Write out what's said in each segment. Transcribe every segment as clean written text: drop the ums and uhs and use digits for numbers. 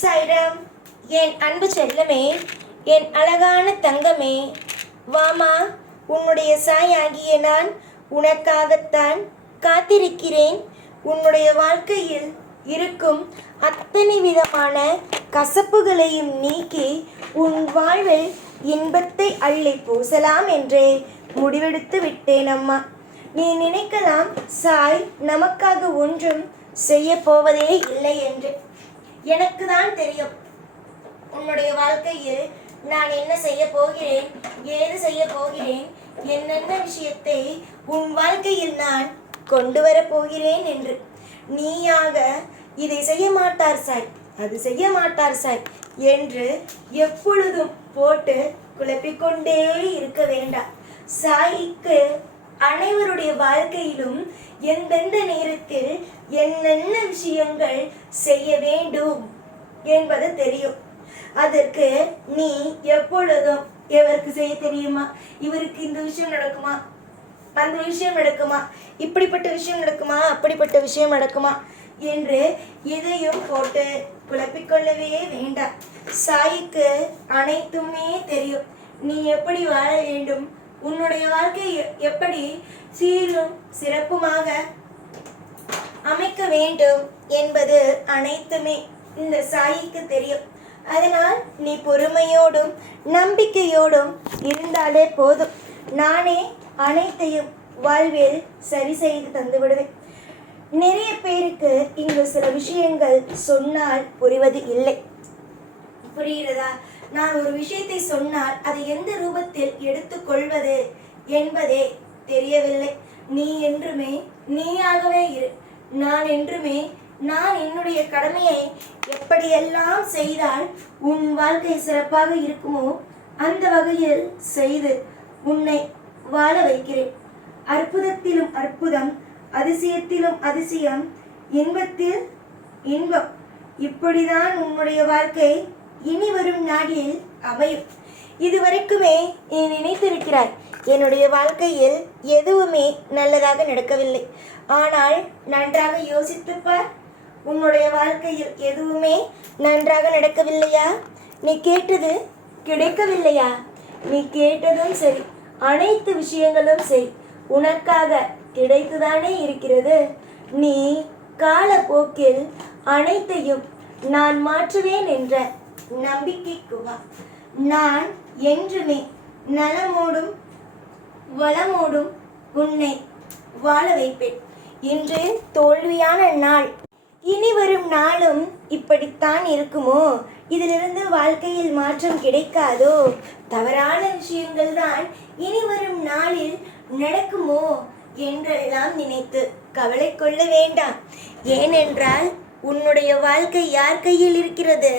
சாய்ராம். என் அன்பு செல்லமே, என் அழகான தங்கமே, வாமா, உன்னுடைய சாயாகிய நான் உனக்காகத்தான் காத்திருக்கிறேன். உன்னுடைய வாழ்க்கையில் இருக்கும் அத்தனை விதமான கசப்புகளையும் நீக்கி உன் வாழ்வில் இன்பத்தை அள்ளி பூசலாம் என்றே முடிவெடுத்து விட்டேன் அம்மா. நீ நினைக்கலாம், சாய் நமக்காக ஒன்றும் செய்ய போவதே இல்லை என்று. எனக்கு தான் தெரியும் உன்னுடைய வாழ்க்கையில் நான் என்ன செய்ய போகிறேன், ஏது செய்ய போகிறேன், என்னென்ன விஷயத்தை உன் வாழ்க்கையில் நான் கொண்டு வரப் போகிறேன் என்று. நீயாக இதை செய்ய மாட்டார் சாய், அது செய்ய மாட்டார் சாய் என்று எப்பொழுதும் போட்டு குழப்பிக்கொண்டே இருக்க வேண்டாம். சாய்க்கு அனைவருடைய வாழ்க்கையிலும் எந்தெந்த நேரத்தில் என்னென்ன விஷயங்கள் செய்ய வேண்டும் என்பது தெரியும். அதற்கு நீ எப்பொழுதும் எவருக்கு செய்ய தெரியுமா, இவருக்கு இந்த விஷயம் நடக்குமா, அந்த விஷயம் நடக்குமா, இப்படிப்பட்ட விஷயம் நடக்குமா, அப்படிப்பட்ட விஷயம் நடக்குமா என்று எதையும் போட்டு குழப்பிக்கொள்ளவே வேண்டாம். சாய்க்கு அனைத்துமே தெரியும். நீ எப்படி வாழ வேண்டும், உன்னுடைய வாழ்க்கை எப்படி சீரும் சிறப்புமாக அமைக்க வேண்டும் என்பது அனைத்துமே இந்த சாய்க்கு தெரியும். அதனால் நீ பொறுமையோடும் நம்பிக்கையோடும் இருந்தாலே போதும். நானே அனைத்தையும் வாழ்வில் சரி செய்து தந்து விடுவேன். நிறைய பேருக்கு இங்கு சில விஷயங்கள் சொன்னால் புரிவது இல்லை. புரிகிறதா? நான் ஒரு விஷயத்தை சொன்னால் அதை எந்த ரூபத்தில் எடுத்துக்கொள்வது என்பதே தெரியவில்லை. நீ என்றுமே நீயாகவே இரு. நான் என்றுமே நான் என்னுடைய கடமையை எப்படியெல்லாம் செய்தால் உன் வாழ்க்கை சிறப்பாக இருக்குமோ அந்த வகையில் செய்து உன்னை வாழ வைக்கிறேன். அற்புதத்திலும் அற்புதம், அதிசயத்திலும் அதிசயம், இன்பத்தில் இன்பம். இப்படிதான் உன்னுடைய வாழ்க்கை இனி வரும் நாளில் அமையும். இதுவரைக்குமே நீ நினைத்திருக்கிறாய், என்னுடைய வாழ்க்கையில் எதுவுமே நல்லதாக நடக்கவில்லை. ஆனால் நன்றாக யோசித்துப்பார், உன்னுடைய வாழ்க்கையில் எதுவுமே நன்றாக நடக்கவில்லையா? நீ கேட்டது கிடைக்கவில்லையா? நீ கேட்டதும் சரி, அனைத்து விஷயங்களும் சரி, உனக்காக கிடைத்துதானே இருக்கிறது. நீ காலப்போக்கில் அனைத்தையும் நான் மாற்றுவேன் என்ற நம்பிக்கைக்கு வா. நான் என்றுமே நலமோடும் வளமோடும் உன்னை வாழ வைப்பேன். இன்று தோல்வியான நாள், இனி வரும் நாளும் இப்படித்தான் இருக்குமோ? இதிலிருந்து வாழ்க்கையில் மாற்றம் கிடைக்காதோ? தவறான விஷயங்கள் தான் இனி வரும் நாளில் நடக்குமோ என்றெல்லாம் நினைத்து கவலை கொள்ள வேண்டாம். ஏனென்றால் உன்னுடைய வாழ்க்கை யார் கையில் இருக்கிறது?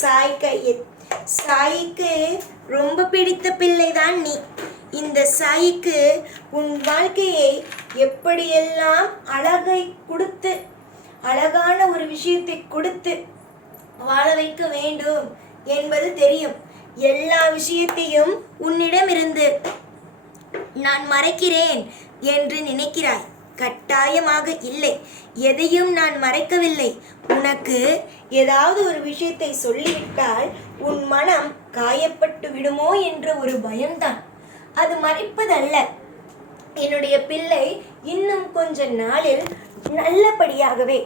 சாய் கையில். சாய்க்கு ரொம்ப பிடித்த பிள்ளைதான் நீ. இந்த சாய்க்கு உன் வாழ்க்கையை எப்படியெல்லாம் அழகை கொடுத்து, அழகான ஒரு விஷயத்தை கொடுத்து வாழ வைக்க வேண்டும் என்பது தெரியும். எல்லா விஷயத்தையும் உன்னிடமிருந்து நான் மறைக்கிறேன் என்று நினைக்கிறாய். கட்டாயமாக இல்லை, எதையும் நான் மறைக்கவில்லை. உனக்கு ஏதாவது ஒரு விஷயத்தை சொல்லிவிட்டால் உன் மனம் காயப்பட்டு விடுமோ என்ற ஒரு பயம்தான். அது மறைப்பதல்ல. என்னுடைய பிள்ளை இன்னும் கொஞ்ச நாளில் நல்லபடியாகவே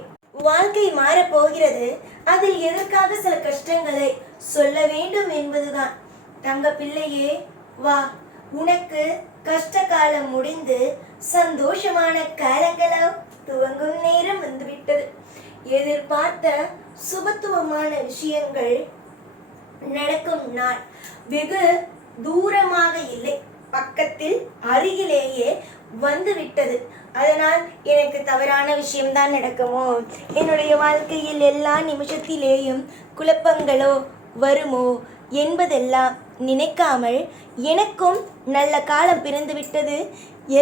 வாழ்க்கை மாறப்போகிறது. அதில் எதற்காக சில கஷ்டங்களை சொல்ல வேண்டும் என்பதுதான். தங்க பிள்ளையே, வா. உனக்கு கஷ்ட காலம் முடிந்து சந்தோஷமான காலங்களோ துவங்கும் நேரம் வந்துவிட்டது. எதிர்பார்த்த சுபத்துவமான விஷயங்கள் நடக்கும் நாள் வெகு தூரமாக இல்லை, பக்கத்தில் அருகிலேயே வந்துவிட்டது. அதனால் எனக்கு தவறான விஷயம்தான் நடக்குமோ, என்னுடைய வாழ்க்கையில் எல்லா நிமிஷத்திலேயும் குழப்பங்களோ வருமோ என்பதெல்லாம் நினைக்காமல், எனக்கும் நல்ல காலம் பிறந்துவிட்டது,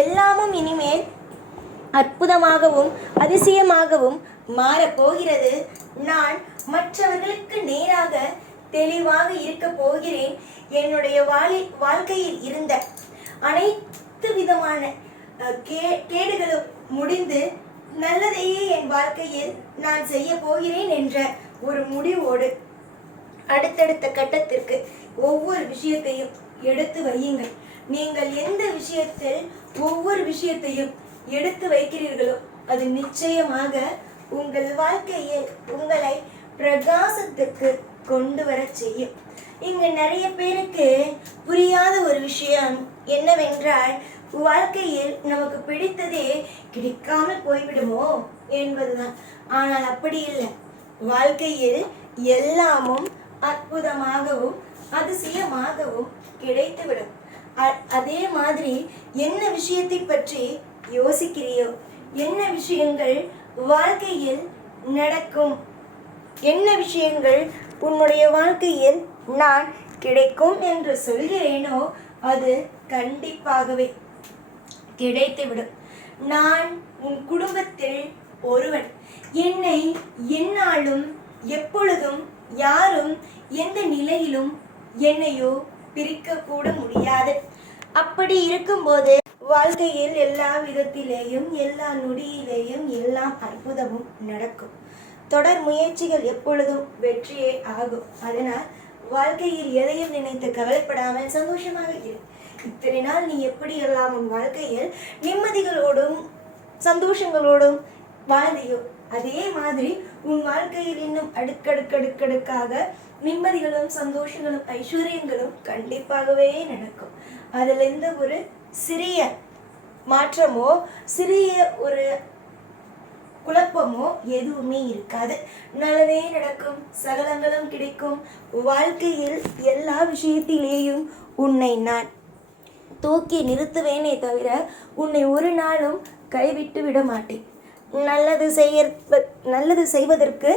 எல்லாமும் இனிமேல் அற்புதமாகவும் அதிசயமாகவும் மாறப்போகிறது. நான் மற்றவர்களுக்கு நேராக தெளிவாக இருக்க போகிறேன். என்னுடைய வாழ்க்கையில் இருந்த அனைத்து விதமான கேடுகளும் முடிந்து நல்லதையே என் வாழ்க்கையில் நான் செய்ய போகிறேன் என்ற ஒரு முடிவோடு அடுத்தடுத்த கட்டத்திற்கு ஒவ்வொரு விஷயத்தையும் எடுத்து வையுங்கள். நீங்கள் எந்த விஷயத்தில் ஒவ்வொரு விஷயத்தையும் எடுத்து வைக்கிறீர்களோ அது நிச்சயமாக உங்கள் வாழ்க்கையில் உங்களை பிரகாசத்துக்கு கொண்டு வர செய்யும். இங்க நிறைய பேருக்கு புரியாத ஒரு விஷயம் என்னவென்றால், வாழ்க்கையில் நமக்கு பிடித்ததே கிடைக்காமல் போய்விடுமோ என்பதுதான். ஆனால் அப்படி இல்லை. வாழ்க்கையில் எல்லாமும் அற்புதமாகவும் அதிசயமாகவும் கிடைத்துவிடும். அதே மாதிரி என்ன விஷயத்தை பற்றி யோசிக்கிறியோ, என்ன விஷயங்கள் வாழ்க்கையில் நடக்கும், என்ன விஷயங்கள் உன்னுடைய வாழ்க்கையில் நான் கிடைக்கும் என்று சொல்கிறேனோ அது கண்டிப்பாகவே கிடைத்துவிடும். நான் உன் குடும்பத்தில் ஒருவன். என்னை எந்நாளும் எப்பொழுதும் யாரும் எந்த நிலையிலும் என்னையோ பிரிக்க கூட முடியாது. அப்படி இருக்கும்போது வாழ்க்கையில் எல்லா விதத்திலேயும் எல்லா நொடியிலேயும் எல்லாம் அற்புதமும் நடக்கும். தொடர் முயற்சிகள் எப்பொழுதும் வெற்றியே ஆகும். அதனால் வாழ்க்கையில் எதையும் நினைத்து கவலைப்படாமல் சந்தோஷமாக இரு. இத்தனை நாள் நீ எப்படியெல்லாம் உன் வாழ்க்கையில் நிம்மதிகளோடும் சந்தோஷங்களோடும் வாழ்ந்தையோ அதே மாதிரி உன் வாழ்க்கையில் இன்னும் அடுக்கடுக்கடுக்கடுக்காக நிம்மதிகளும் சந்தோஷங்களும் ஐஸ்வர்யங்களும் கண்டிப்பாகவே நடக்கும். அதில் எந்த ஒரு சிறிய மாற்றமோ சிறிய ஒரு குழப்பமோ எதுவுமே இருக்காது. நல்லதே நடக்கும், சகலங்களும் கிடைக்கும். வாழ்க்கையில் எல்லா விஷயத்திலேயும் உன்னை நான் தூக்கி நிறுத்துவேனே தவிர உன்னை ஒரு நாளும் கைவிட்டு விட மாட்டேன். நல்லது செய்வதற்கு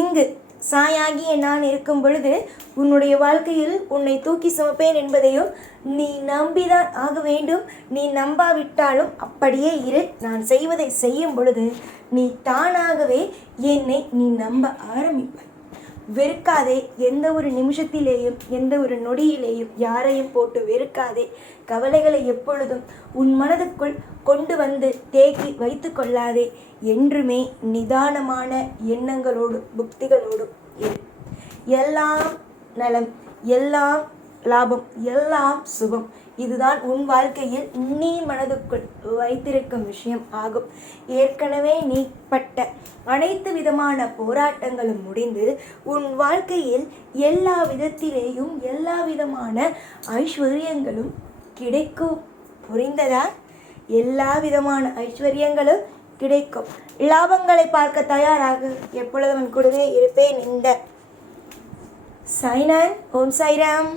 இங்கு சாயாகிய நான் இருக்கும் பொழுது உன்னுடைய வாழ்க்கையில் உன்னை தூக்கி சுமப்பேன் என்பதையும் நீ நம்பிதான் ஆக வேண்டும். நீ நம்பாவிட்டாலும் அப்படியே இரு. நான் செய்வதை செய்யும் பொழுது நீ தானாகவே என்னை நீ நம்ப ஆரம்பிப்பாய். வெறுக்காதே. எந்த ஒரு நிமிஷத்திலேயும் எந்த ஒரு நொடியிலேயும் யாரையும் போட்டு வெறுக்காதே. கவலைகளை எப்பொழுதும் உன் மனதுக்குள் கொண்டு வந்து தேக்கி வைத்து கொள்ளாதே. என்றுமே நிதானமான எண்ணங்களோடு புக்திகளோடும் இரு. எல்லாம் நலம், எல்லாம் லாபம், எல்லாம் சுகம். இதுதான் உன் வாழ்க்கையில் நீ மனதுக்குள் வைத்திருக்கும் விஷயம் ஆகும். ஏற்கனவே நீ பட்ட அனைத்து விதமான போராட்டங்களும் முடிந்து உன் வாழ்க்கையில் எல்லா விதத்திலேயும் எல்லா விதமான ஐஸ்வர்யங்களும் கிடைக்கும். புரிந்ததா? எல்லா விதமான ஐஸ்வர்யங்களும் கிடைக்கும். லாபங்களை பார்க்க தயாராக. எப்பொழுதும் கூடவே இருப்பேன். இந்த சாய்நான். ஓம் சாய்ராம்.